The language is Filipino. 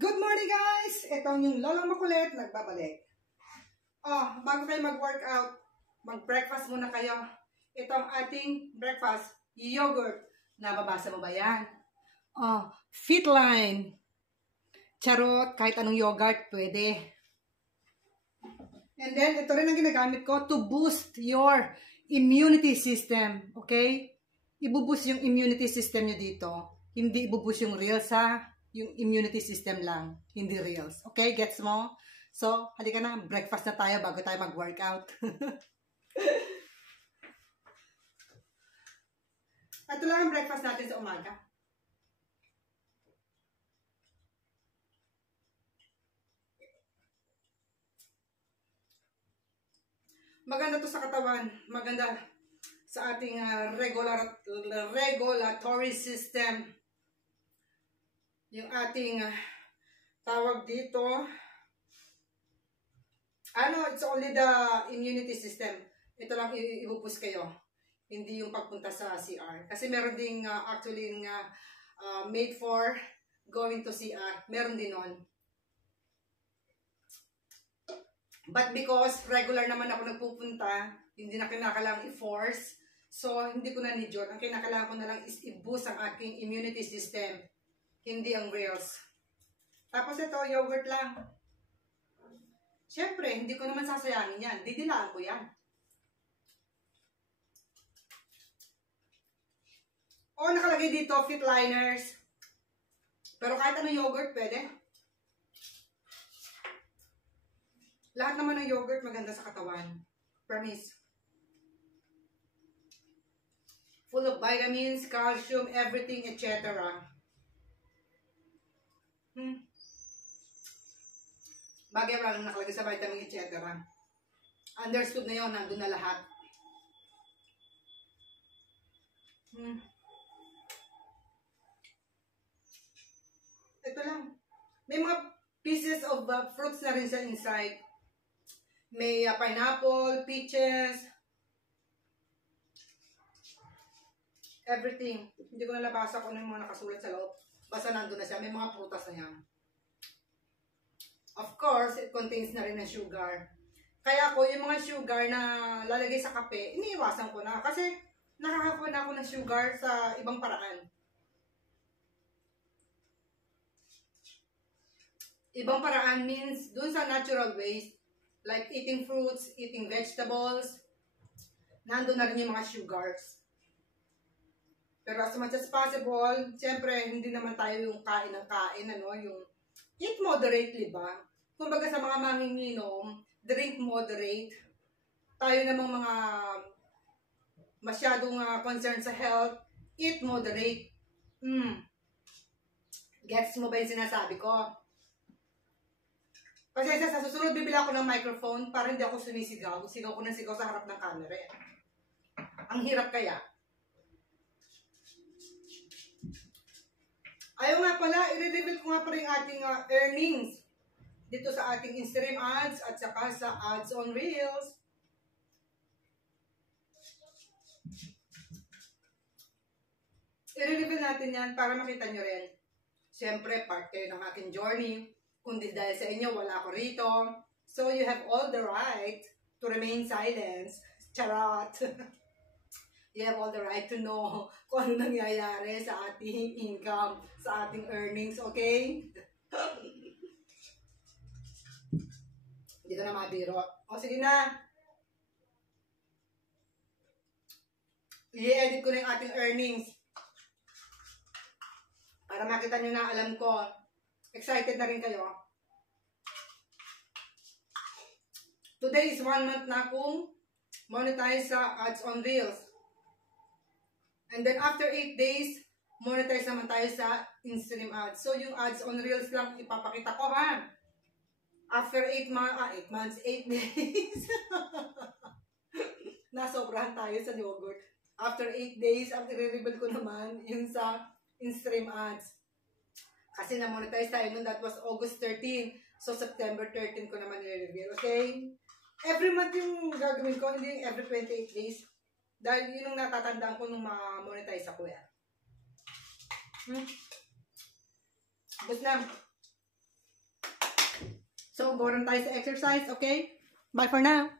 Good morning guys! Ito yung Lola Makulit nagbabalik. Bago kayo mag-workout, mag-breakfast muna kayo. Ito ang ating breakfast, yogurt. Nababasa mo ba yan? Fitline. Charot, kahit anong yogurt, pwede. And then, ito rin ang ginagamit ko to boost your immunity system. Okay? Ibuboost yung immunity system nyo dito. Hindi ibuboost yung reels ha. Yung immunity system lang, hindi reels. Okay, gets mo? So, halika na, breakfast na tayo bago tayo mag-workout. Ito lang ang breakfast natin sa umaga. Maganda to sa katawan, maganda sa ating regulatory system. Yung ating tawag dito, it's only the immunity system. Ito lang ibubus kayo. Hindi yung pagpunta sa CR. Kasi meron ding actually made for going to CR. Meron din nun. But because regular naman ako nagpupunta, hindi na kinakailangan i-force. So, hindi ko na need yun. Ang kinakailangan ko na lang is i-boost ang aking immunity system. Hindi ang reels. Tapos ito, yogurt lang. Siyempre, hindi ko naman sasayangin yan. Didilaan ko yan. Nakalagay dito, Fitliners. Pero kahit ano yogurt, pwede. Lahat naman ng yogurt maganda sa katawan. Promise. Full of vitamins, calcium, everything, etc. Bagay lang nakalagay sa vitamin, etc. Understood na yun, nandun na lahat. Ito lang. May mga pieces of fruits na rin sa inside. May pineapple, peaches, everything. Hindi ko nalabasa kung ano yung mga nakasulat sa loob. Basta nandun na siya. May mga prutas na yan. Of course, it contains na rin ng sugar. Kaya ako, yung mga sugar na lalagay sa kape, iniiwasan ko na. Kasi nakakakuha na ako ng sugar sa ibang paraan. Ibang paraan means dun sa natural ways. Like eating fruits, eating vegetables. Nandun na rin yung mga sugars. Pero as much as possible, siyempre, hindi naman tayo yung kain ng kain, yung eat moderately ba? Kumbaga sa mga manginginom, drink moderate. Tayo namang mga masyadong concerned sa health, eat moderate. Gets mo ba yung sinasabi ko? Kasi sa susunod, bibili ako ng microphone para hindi ako sumisigaw. Sigaw ko ng sigaw sa harap ng camera. Ang hirap kaya. Ayaw nga pala, i-reveal ko nga pa rin ating earnings dito sa ating Instagram ads at saka sa ads on Reels. I-reveal natin yan para makita nyo rin. Siyempre, part kayo ng aking journey. Kundi dahil sa inyo, wala ako rito. So, you have all the right to remain silent. Charot! You have all the right to know kung ano nangyayari sa ating income, sa ating earnings, okay? Hindi ko na mabiro. Sige na. I-edit ko na yung ating earnings. Para makita nyo na alam ko. Excited na rin kayo. Today is 1 month na akong monetize sa ads on Reels. And then after 8 days, monetize naman tayo sa Instagram ads. So yung ads on Reels lang ipapakita ko ha. After 8 months, 8 days. Nasobrahan tayo sa yogurt. After 8 days, ang i-reveal ko naman yung sa Instagram ads. Kasi na-monetize tayo nun, that was August 13. So September 13 ko naman i-reveal, okay? Every month yung gagawin ko, hindi yung every 28 days. Dahil yun ang natatandaan ko nung ma-monetize ako yan. Bus na. So, go rin tayo sa exercise, okay? Bye for now.